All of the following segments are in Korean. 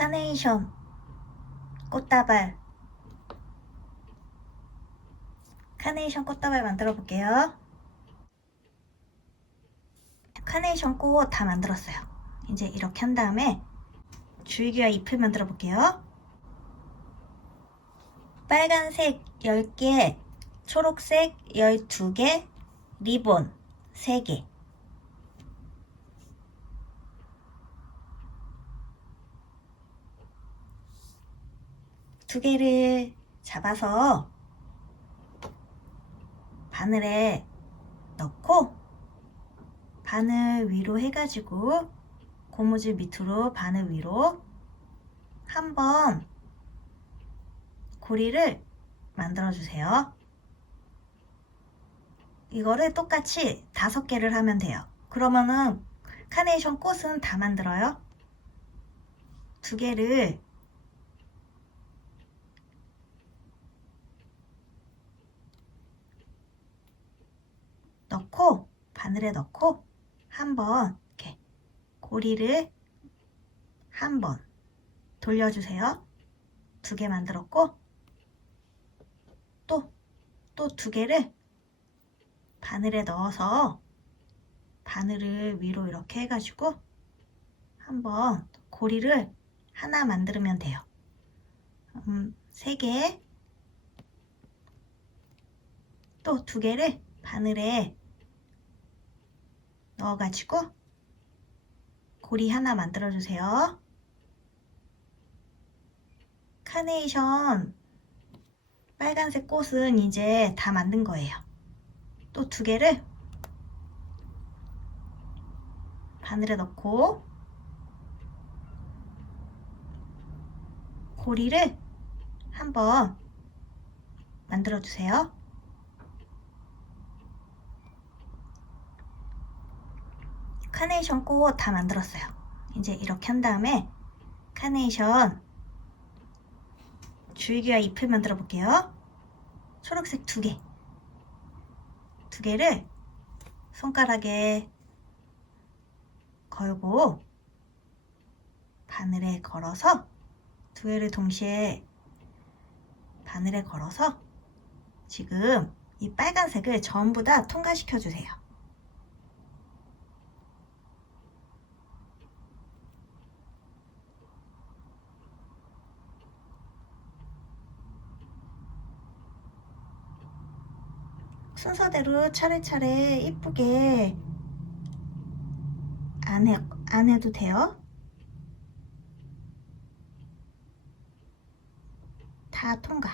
카네이션 꽃다발 카네이션 꽃다발 만들어 볼게요. 카네이션 꽃 다 만들었어요. 이제 이렇게 한 다음에 줄기와 잎을 만들어 볼게요. 빨간색 10개, 초록색 12개, 리본 3개. 두 개를 잡아서 바늘에 넣고 바늘 위로 해가지고 고무줄 밑으로 바늘 위로 한번 고리를 만들어 주세요. 이거를 똑같이 다섯 개를 하면 돼요. 그러면은 카네이션 꽃은 다 만들어요. 두 개를 넣고 바늘에 넣고 한번 이렇게 고리를 한번 돌려주세요. 두 개 만들었고 또 또 두 개를 바늘에 넣어서 바늘을 위로 이렇게 해가지고 한번 고리를 하나 만들면 돼요. 음, 세 개, 또 두 개를 바늘에 넣어가지고 고리 하나 만들어주세요. 카네이션 빨간색 꽃은 이제 다 만든 거예요. 또 두 개를 바늘에 넣고 고리를 한번 만들어 주세요. 카네이션 꽃 다 만들었어요. 이제 이렇게 한 다음에 카네이션 줄기와 잎을 만들어 볼게요. 초록색 두 개. 두 개를 손가락에 걸고 바늘에 걸어서 두 개를 동시에 바늘에 걸어서 지금 이 빨간색을 전부 다 통과시켜 주세요. 순서대로 차례차례 이쁘게 안, 해, 안 해도 돼요. 다 통과.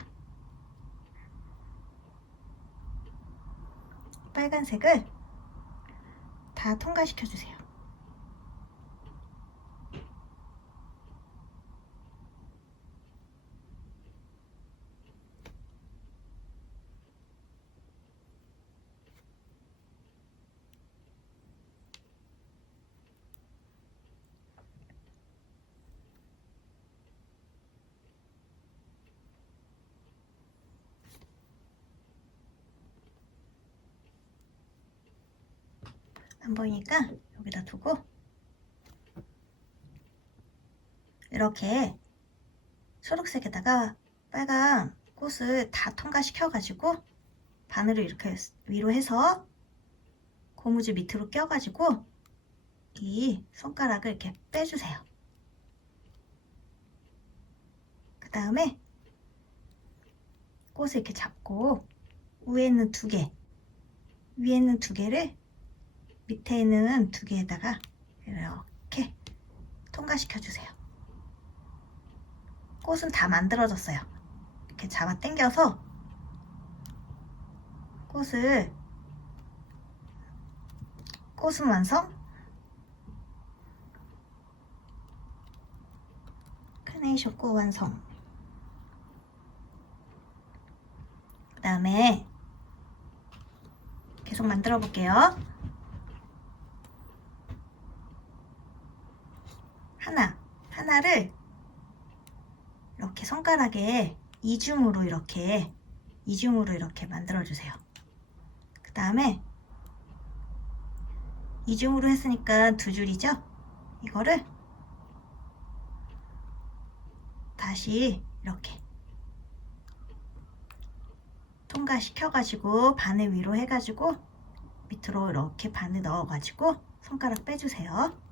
빨간색을 다 통과시켜 주세요. 안 보이니까 여기다 두고 이렇게 초록색에다가 빨간 꽃을 다 통과시켜 가지고 바늘을 이렇게 위로 해서 고무줄 밑으로 껴 가지고 이 손가락을 이렇게 빼주세요. 그 다음에 꽃을 이렇게 잡고 위에 있는 두 개, 위에 있는 두 개를 밑에 있는 두 개에다가 이렇게 통과시켜 주세요. 꽃은 다 만들어졌어요. 이렇게 잡아 당겨서 꽃을 꽃은 완성. 카네이션 꽃 완성. 그 다음에 계속 만들어 볼게요. 하나, 하나를 이렇게 손가락에 이중으로 이렇게 이중으로 이렇게 만들어 주세요. 그 다음에 이중으로 했으니까 두 줄이죠? 이거를 다시 이렇게 통과시켜가지고 바늘 위로 해가지고 밑으로 이렇게 바늘 넣어가지고 손가락 빼주세요.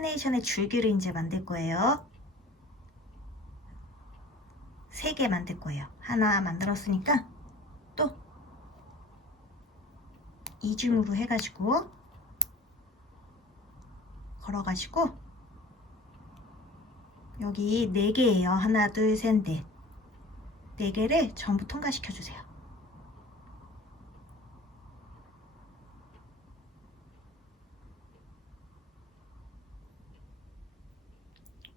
카네이션의 줄기를 이제 만들 거예요. 세 개 만들 거예요. 하나 만들었으니까 또 이중으로 해가지고 걸어가지고 여기 네 개예요. 하나, 둘, 셋, 넷. 네 개를 전부 통과시켜 주세요.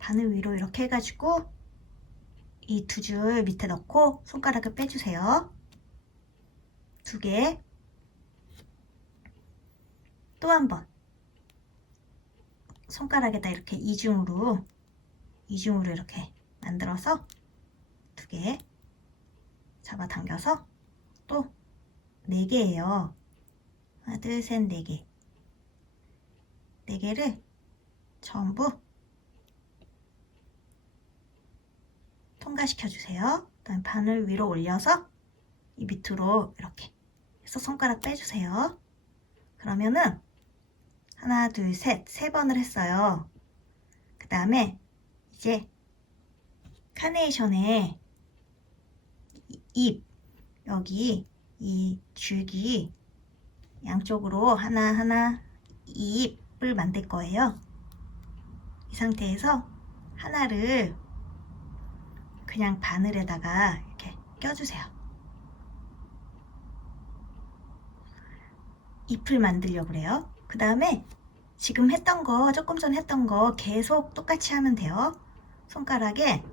바늘 위로 이렇게 해가지고 이 두 줄 밑에 넣고 손가락을 빼주세요. 두 개. 또 한 번. 손가락에다 이렇게 이중으로 이중으로 이렇게 만들어서 두 개 잡아당겨서 또 네 개예요. 하나, 둘, 셋, 네 개. 네 개를 전부 통과시켜 주세요. 그다음 바늘 위로 올려서 이 밑으로 이렇게 해서 손가락 빼주세요. 그러면은 하나, 둘, 셋, 세 번을 했어요. 그 다음에 이제 카네이션의 잎 여기 이 줄기 양쪽으로 하나하나 잎을 만들 거예요. 이 상태에서 하나를 그냥 바늘에다가 이렇게 껴주세요. 잎을 만들려고 그래요. 그 다음에 지금 했던 거, 조금 전 했던 거 계속 똑같이 하면 돼요. 손가락에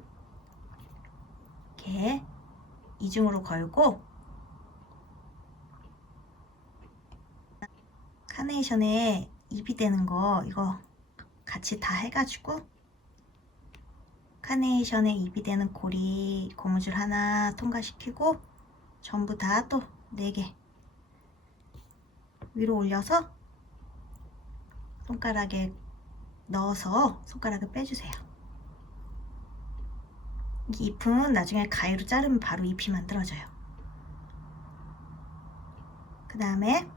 이렇게 이중으로 걸고 카네이션에 잎이 되는 거 이거 같이 다 해가지고 카네이션에 잎이 되는 고리 고무줄 하나 통과시키고 전부 다 또 4개 위로 올려서 손가락에 넣어서 손가락을 빼주세요. 이 잎은 나중에 가위로 자르면 바로 잎이 만들어져요. 그 다음에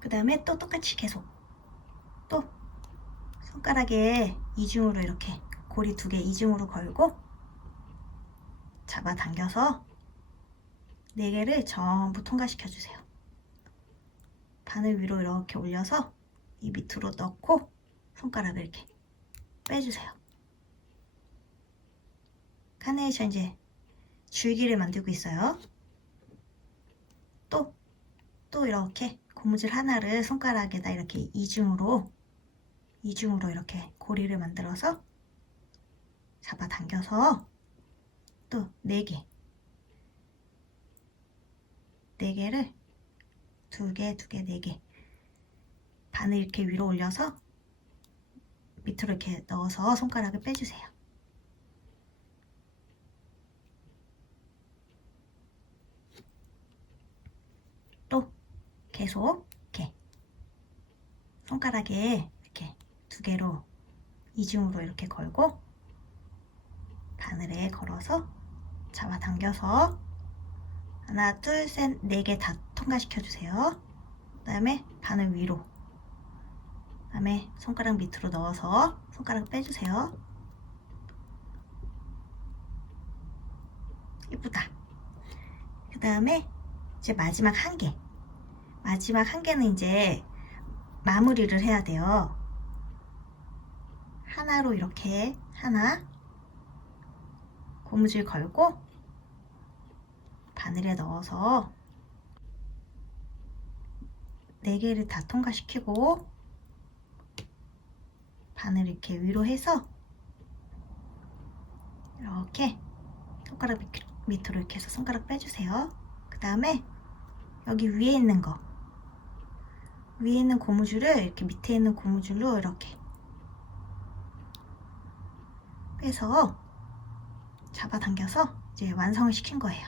그 다음에 또 똑같이 계속 또 손가락에 이중으로 이렇게 고리 두 개 이중으로 걸고 잡아당겨서 네 개를 전부 통과시켜 주세요. 바늘 위로 이렇게 올려서 이 밑으로 넣고 손가락을 이렇게 빼주세요. 카네이션 이제 줄기를 만들고 있어요. 또, 또 이렇게 고무줄 하나를 손가락에다 이렇게 이중으로, 이중으로 이렇게 고리를 만들어서 잡아당겨서 또 4개. 4개를 2개, 2개, 4개. 바늘 이렇게 위로 올려서 밑으로 이렇게 넣어서 손가락을 빼주세요. 또 계속 이렇게 손가락에 두 개로 이중으로 이렇게 걸고 바늘에 걸어서 잡아당겨서 하나, 둘, 셋, 네 개 다 통과시켜 주세요. 그 다음에 바늘 위로 그 다음에 손가락 밑으로 넣어서 손가락 빼주세요. 이쁘다. 그 다음에 이제 마지막 한 개. 마지막 한 개는 이제 마무리를 해야 돼요. 하나로 이렇게 하나 고무줄 걸고 바늘에 넣어서 네 개를 다 통과시키고 바늘 이렇게 위로 해서 이렇게 손가락 밑- 밑으로 이렇게 해서 손가락 빼주세요. 그 다음에 여기 위에 있는 거 위에 있는 고무줄을 이렇게 밑에 있는 고무줄로 이렇게 빼서 잡아당겨서 이제 완성을 시킨 거예요.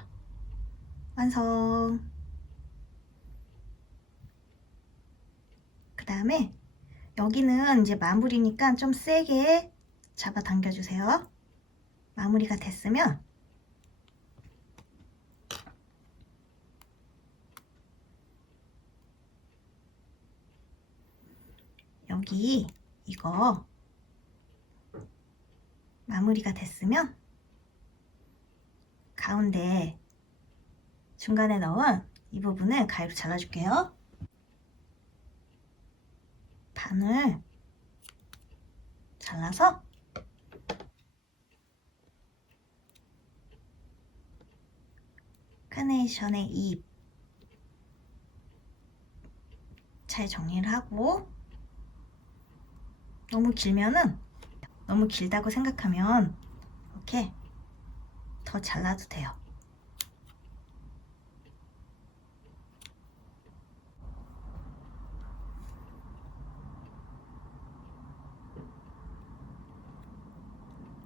완성. 그 다음에 여기는 이제 마무리니까 좀 세게 잡아 당겨 주세요. 마무리가 됐으면 여기 이거 마무리가 됐으면 가운데 중간에 넣은 이 부분을 가위로 잘라줄게요. 반을 잘라서 카네이션의 잎 잘 정리를 하고 너무 길면은 너무 길다고 생각하면 이렇게 더 잘라도 돼요.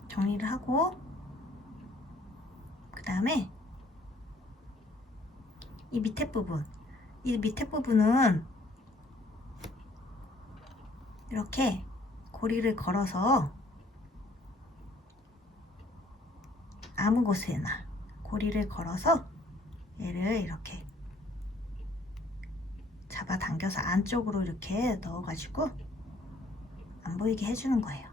정리를 하고 그 다음에 이 밑에 부분 이 밑에 부분은 이렇게 고리를 걸어서 아무 곳에나 고리를 걸어서 얘를 이렇게 잡아당겨서 안쪽으로 이렇게 넣어가지고 안 보이게 해주는 거예요.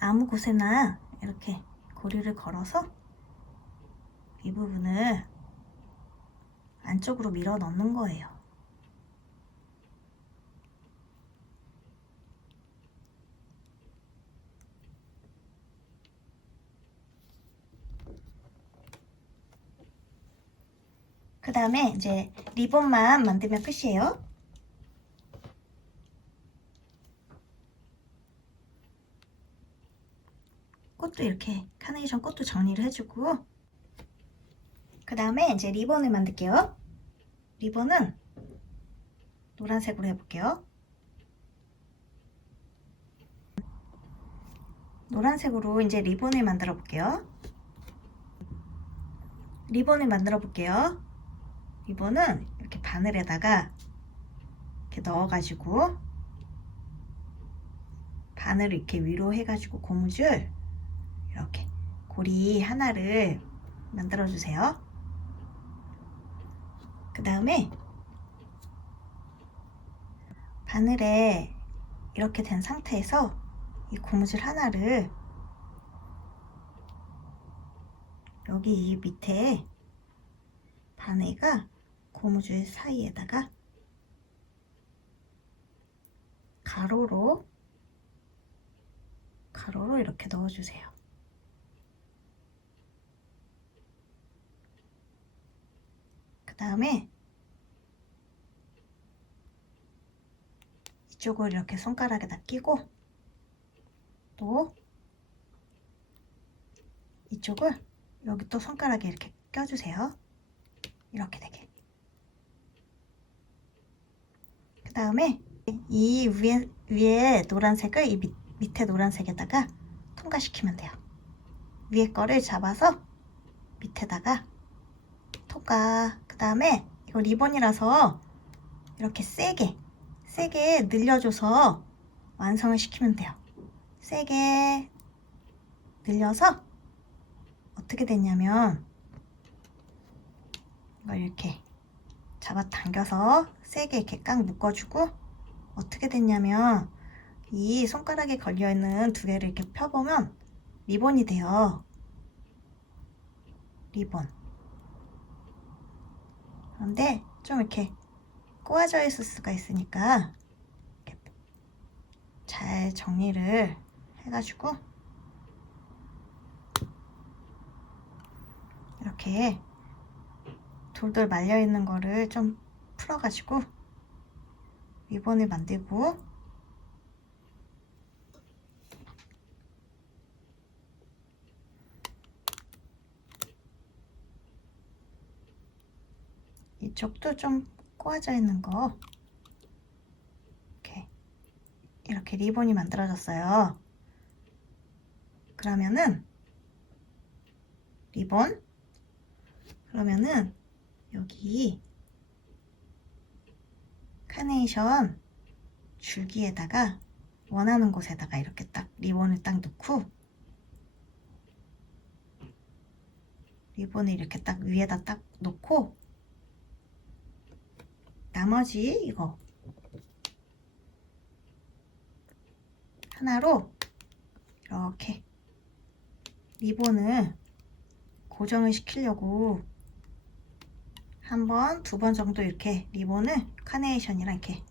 아무 곳에나 이렇게 고리를 걸어서 이 부분을 안쪽으로 밀어 넣는 거예요. 그 다음에 이제 리본만 만들면 끝이에요. 꽃도 이렇게 카네이션 꽃도 정리를 해주고 그 다음에 이제 리본을 만들게요. 리본은 노란색으로 해볼게요. 노란색으로 이제 리본을 만들어 볼게요. 리본을 만들어 볼게요. 리본은 이렇게 바늘에다가 이렇게 넣어가지고 바늘을 이렇게 위로 해가지고 고무줄 이렇게 고리 하나를 만들어 주세요. 그 다음에 바늘에 이렇게 된 상태에서 이 고무줄 하나를 여기 이 밑에 바늘과 고무줄 사이에다가 가로로 가로로 이렇게 넣어주세요. 그 다음에 이쪽을 이렇게 손가락에다 끼고 또 이쪽을 여기 또 손가락에 이렇게 껴주세요. 이렇게 되게. 그 다음에 이 위에, 위에 노란색을 이 밑, 밑에 노란색에다가 통과시키면 돼요. 위에 거를 잡아서 밑에다가 통과. 그 다음에 이거 리본이라서 이렇게 세게, 세게 늘려줘서 완성을 시키면 돼요. 세게 늘려서 어떻게 되냐면 이걸 이렇게 잡아당겨서 세게 이렇게 꽉 묶어주고 어떻게 됐냐면 이 손가락에 걸려있는 두 개를 이렇게 펴보면 리본이 돼요. 리본. 그런데 좀 이렇게 꼬아져 있을 수가 있으니까 잘 정리를 해가지고 이렇게 돌돌 말려 있는 거를 좀 풀어가지고 리본을 만들고. 이쪽도 좀 꼬아져 있는 거. 이렇게. 이렇게 리본이 만들어졌어요. 그러면은 리본. 그러면은 여기 카네이션 줄기에다가 원하는 곳에다가 이렇게 딱 리본을 딱 넣고 리본을 이렇게 딱 위에다 딱 놓고 나머지 이거 하나로 이렇게 리본을 고정을 시키려고 한 번, 두 번 정도 이렇게 리본을 카네이션이랑 이렇게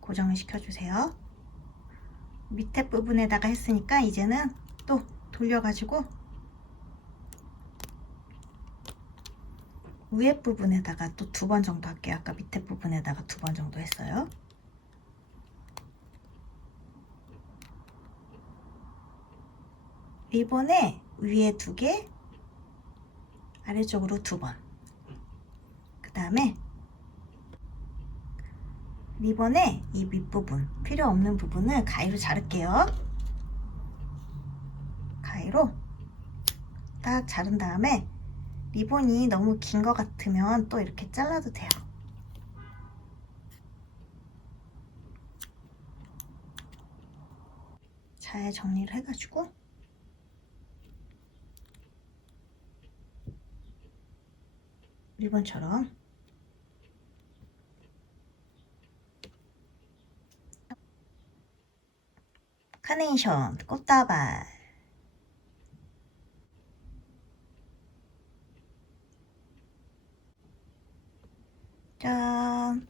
고정을 시켜주세요. 밑에 부분에다가 했으니까 이제는 또 돌려가지고 위에 부분에다가 또 두 번 정도 할게요. 아까 밑에 부분에다가 두 번 정도 했어요. 리본에 위에 두 개, 아래쪽으로 두 번. 그 다음에 리본의 이 밑부분, 필요 없는 부분을 가위로 자를게요. 가위로 딱 자른 다음에 리본이 너무 긴 것 같으면 또 이렇게 잘라도 돼요. 잘 정리를 해가지고 리본처럼 카네이션 꽃다발. 짠.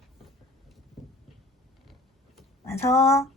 완성